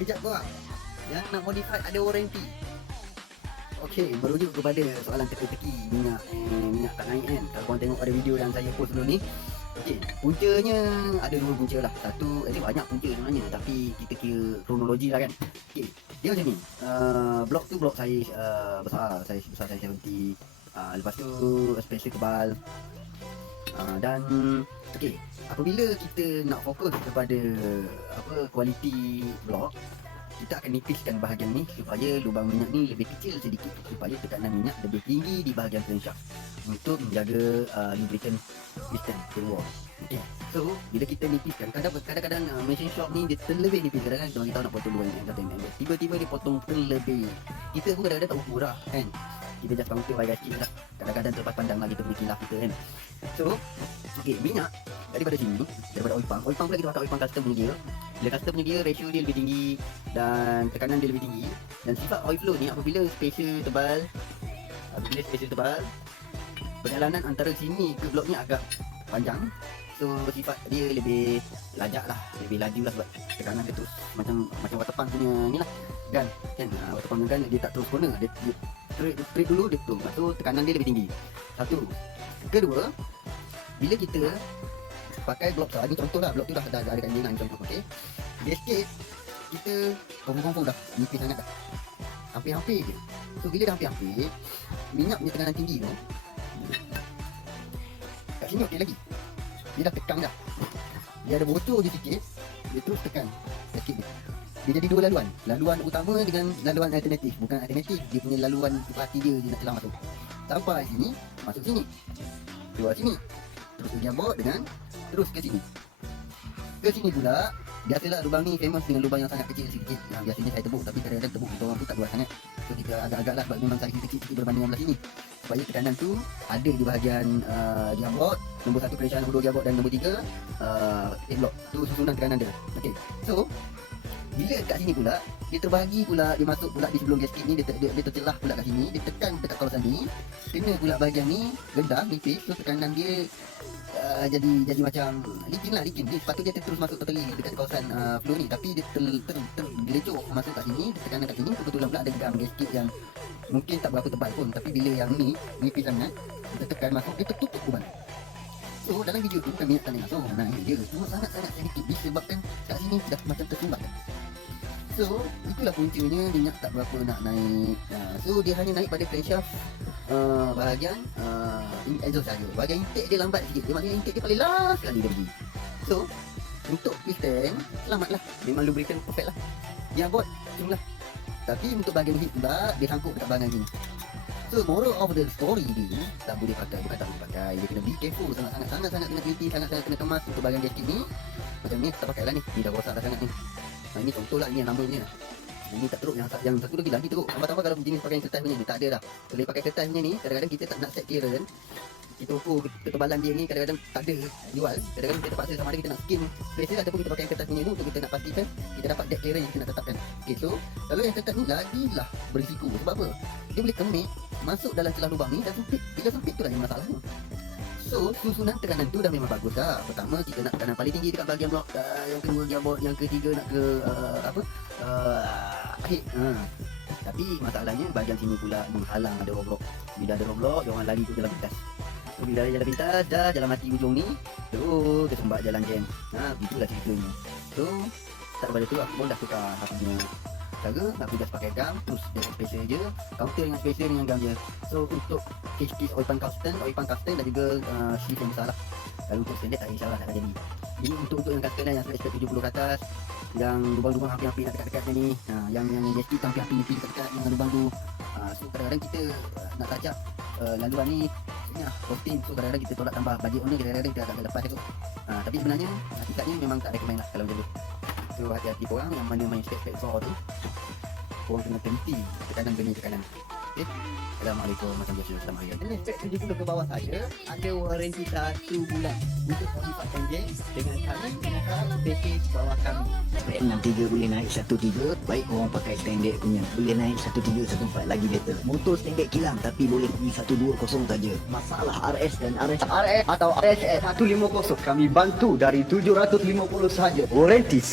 Kejap korang yang nak modify ada warranty. Okey, merujuk kepada soalan teka-teki minyak tak naik kan. Kalau korang tengok pada video yang saya post dulu ni, okey, puncanya ada dua punca lah. Satu, banyak punca sebenarnya, tapi kita kira kronologi lah kan. Okey, dia macam ni. Blok tu blok saiz besar saiz 70. Lepas tu spacer tebal. Dan okey, apabila kita nak fokus kepada kualiti blok, kita akan nipiskan bahagian ni supaya lubang minyak ni lebih kecil sedikit, supaya tekanan minyak lebih tinggi di bahagian crankshaft untuk menjaga lubricant piston keluar. Okay. So bila kita nipiskan, kadang-kadang machine shop ni dia terlebih nipis. Kadang-kadang kita nak potong lubang minyak, tiba-tiba dia potong terlebih. Kita pun kadang-kadang tak murah kan, kita just counter by gasket lah. Kadang-kadang terlepas pandang lah kita boleh kilaf kita kan. So okay, minyak daripada sini, daripada oil pump pula kita pakai oil pump custom punya gear. Bila custom punya gear, ratio dia lebih tinggi dan tekanan dia lebih tinggi. Dan sifat oil flow ni apabila spacer tebal, perjalanan antara sini ke blok ni agak panjang. So sifat dia lebih lajak lah, lebih laju lah, sebab tekanan dia terus macam water pump punya ni lah kan. Water pump kan dia tak terus corner, dia straight dulu dia tu. So tekanan dia lebih tinggi. Satu. Kedua, bila kita pakai blok besar, ni contoh lah, blok tu dah ada kat enjin contoh, okey. Gasket kita confirm dah nipis sangat dah, hampir-hampir je. So bila dah hampir-hampir, minyak punya tekanan tinggi tu kat sini okey lagi, dia dah tekan dah, dia ada bocor je sikit, dia terus tekan gasket ni. Dia jadi dua laluan utama dengan laluan alternatif. Bukan alternatif, dia punya laluan hati dia nak celah masuk. Sampai sini, masuk sini, keluar sini, terus ke gearbox dengan terus ke sini. Ke sini pula, biasalah lubang ni famous dengan lubang yang sangat kecil sikit. Yang biasanya saya tebuk, tapi kadang-kadang tebuk kita orang tu tak luas sangat. So kita agak-agak lah, sebab memang saiz kecil sikit berbanding yang belah sini. Supaya tekanan tu ada di bahagian gearbox, nombor 1 crankshaft, nombor 2 gearbox dan nombor 3 block. Tu susunan tekanan dia. Okey. So bila kat sini pula, dia terbahagi pula, dia masuk pula di sebelum gasket ni, dia tercelah pula kat sini, dia tekan dekat kawasan ni, kena pula bahagian ni rendah, nipis. So tekanan dia jadi macam licin. Dia sepatutnya dia terus masuk totally dekat kawasan flow ni, tapi dia tergelecok masuk kat sini, tekanan kat sini. Kebetulan pula ada gam gasket yang mungkin tak berapa tebal pun, tapi bila yang ni nipis sangat, kita tekan masuk, dia tertutup kuban. So dalam video tu bukan minyak tak naik masuk, naik dia cuma sangat-sangat sedikit, disebabkan kat sini dah macam tersumbat. So itulah puncanya minyak tak berapa nak naik. So dia hanya naik pada crankshaft bahagian exhaust saja. Bahagian intake dia lambat sikit, dia maknanya intake dia paling last sekali dia pergi. So untuk piston selamatlah, memang lubricant perfect lah. Gearbox cuma lah, tapi untuk bahagian heat pula dia sangkut dekat bahagian ni. So moral of the story ni, tak boleh pakai, bukan tak boleh pakai, dia kena be careful, sangat-sangat kena teliti, sangat-sangat kena kemas untuk bahagian gasket ni. Macam ni tak pakai lah ni dah rosak dah sangat ni. Ini contoh lah, ni yang namanya. Ini tak teruk, yang satu lagi teruk. Tambah-tambah kalau jenis pakai kertas punya ni, tak ada dah. Boleh pakai kertas punya ni, kadang-kadang kita tak nak set clearance, kita ukur ketebalan dia ni, kadang-kadang tak ada jual. Kadang-kadang kita terpaksa sama ada kita nak skin spacer ataupun kita pakai kertas punya ni untuk kita nak pastikan kita dapat depth clearance yang kita nak tetapkan. Okay, so kalau yang kertas ni lagilah berisiko. Sebab apa? Dia boleh kemik masuk dalam celah lubang ni dan sempit. Bila sempit tu lah yang masalahnya. So susunan tekanan tu dah memang bagus dah. Pertama kita nak tekanan paling tinggi dekat bahagian blok, yang kedua gearbox, yang ketiga nak ke akhir. Tapi masalahnya bahagian sini pula menghalang ada roadblock. Bila ada roadblock, dia orang lari ke jalan pintas. So bila ada jalan pintas, dah jalan mati ujung ni, terus tersumbat jalan jam. Itulah ceritanya. So tak pada tu aku pun dah tukar aku punya cara. Aku just pakai gam, terus dia spacer je, counter dengan spacer dengan gam je. So untuk case oil pump custom dan juga shift yang besar lah. Kalau untuk standard tak insyaAllah tak akan jadi. Jadi untuk yang custom yang spek 70 ke atas, yang lubang-lubang hampir-hampir nak dekat-dekat ni, yang gasket hampir-hampir nipis dekat dengan lubang tu. So kadang-kadang kita nak tajak laluan ni posting, so kadang-kadang kita tolak tambah bajet owner, kadang-kadang kita agak lepas tu. Tapi sebenarnya hakikatnya memang tak recommend lah kalau macam tu. So hati-hati korang yang mana main spek-spek besar tu, korang kena teliti tekanan benih tekanan. Okay? Assalamualaikum, macam biasa, selamat hari raya. Ini spek 70 ke bawah saja, ada warranty 1 bulan untuk modify enjin dengan kami gunakan package bawah kami. Spek 63 boleh naik 13, baik korang pakai standard punya, boleh naik 13, 14 lagi better. Motor standard kilang tapi boleh pergi 120 saja. Masalah RS dan RS atau RSS 150 kami bantu dari 750 sahaja. Warranty